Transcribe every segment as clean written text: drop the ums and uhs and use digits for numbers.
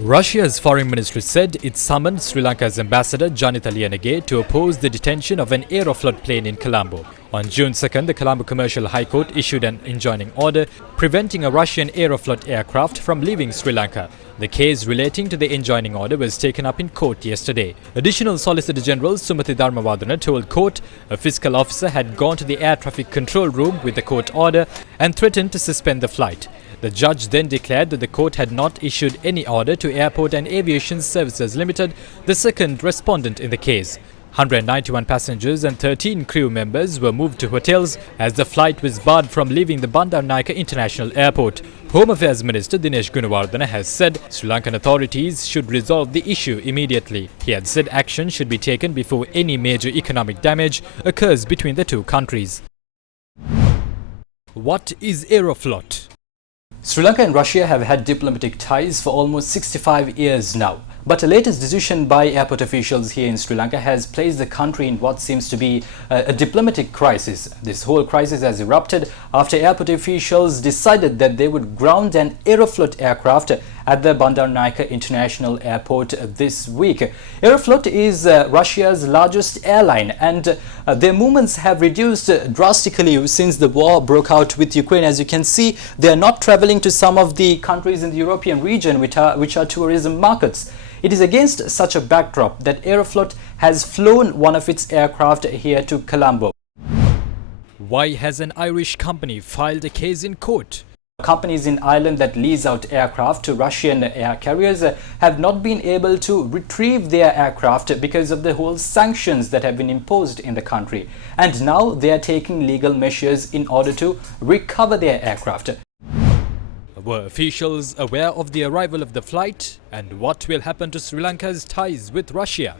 Russia's foreign ministry said it summoned Sri Lanka's ambassador Janita Liyanage to oppose the detention of an Aeroflot plane in Colombo. On June 2nd, the Colombo Commercial High Court issued an enjoining order preventing a Russian Aeroflot aircraft from leaving Sri Lanka. The case relating to the enjoining order was taken up in court yesterday. Additional Solicitor General Sumathi Dharmawardana told court a fiscal officer had gone to the air traffic control room with the court order and threatened to suspend the flight. The judge then declared that the court had not issued any order to Airport and Aviation Services Limited, the second respondent in the case. 191 passengers and 13 crew members were moved to hotels as the flight was barred from leaving the Bandaranaike International Airport. Home Affairs Minister Dinesh Gunawardena has said Sri Lankan authorities should resolve the issue immediately. He had said action should be taken before any major economic damage occurs between the two countries. What is Aeroflot? Sri Lanka and Russia have had diplomatic ties for almost 65 years now. But a latest decision by airport officials here in Sri Lanka has placed the country in what seems to be a diplomatic crisis. This whole crisis has erupted after airport officials decided that they would ground an Aeroflot aircraft at the Bandaranaike International Airport this week. Aeroflot is Russia's largest airline, and their movements have reduced drastically since the war broke out with Ukraine. As you can see, they are not traveling to some of the countries in the European region which are tourism markets. It is against such a backdrop that Aeroflot has flown one of its aircraft here to Colombo. Why has an Irish company filed a case in court? Companies in Ireland that lease out aircraft to Russian air carriers have not been able to retrieve their aircraft because of the whole sanctions that have been imposed in the country. And now they are taking legal measures in order to recover their aircraft. Were officials aware of the arrival of the flight? And what will happen to Sri Lanka's ties with Russia?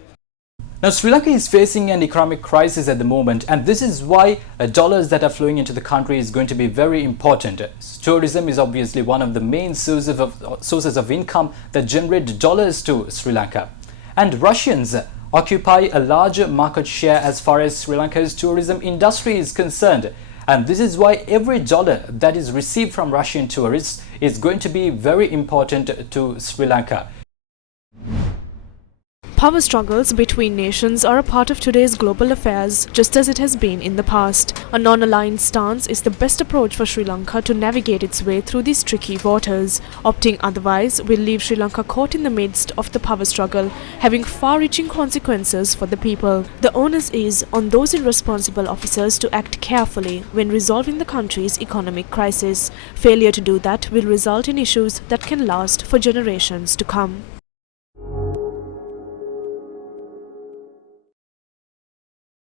Now, Sri Lanka is facing an economic crisis at the moment, and this is why dollars that are flowing into the country is going to be very important. Tourism is obviously one of the main sources of income that generate dollars to Sri Lanka. And Russians occupy a larger market share as far as Sri Lanka's tourism industry is concerned. And this is why every dollar that is received from Russian tourists is going to be very important to Sri Lanka. Power struggles between nations are a part of today's global affairs, just as it has been in the past. A non-aligned stance is the best approach for Sri Lanka to navigate its way through these tricky waters. Opting otherwise will leave Sri Lanka caught in the midst of the power struggle, having far-reaching consequences for the people. The onus is on those irresponsible officers to act carefully when resolving the country's economic crisis. Failure to do that will result in issues that can last for generations to come.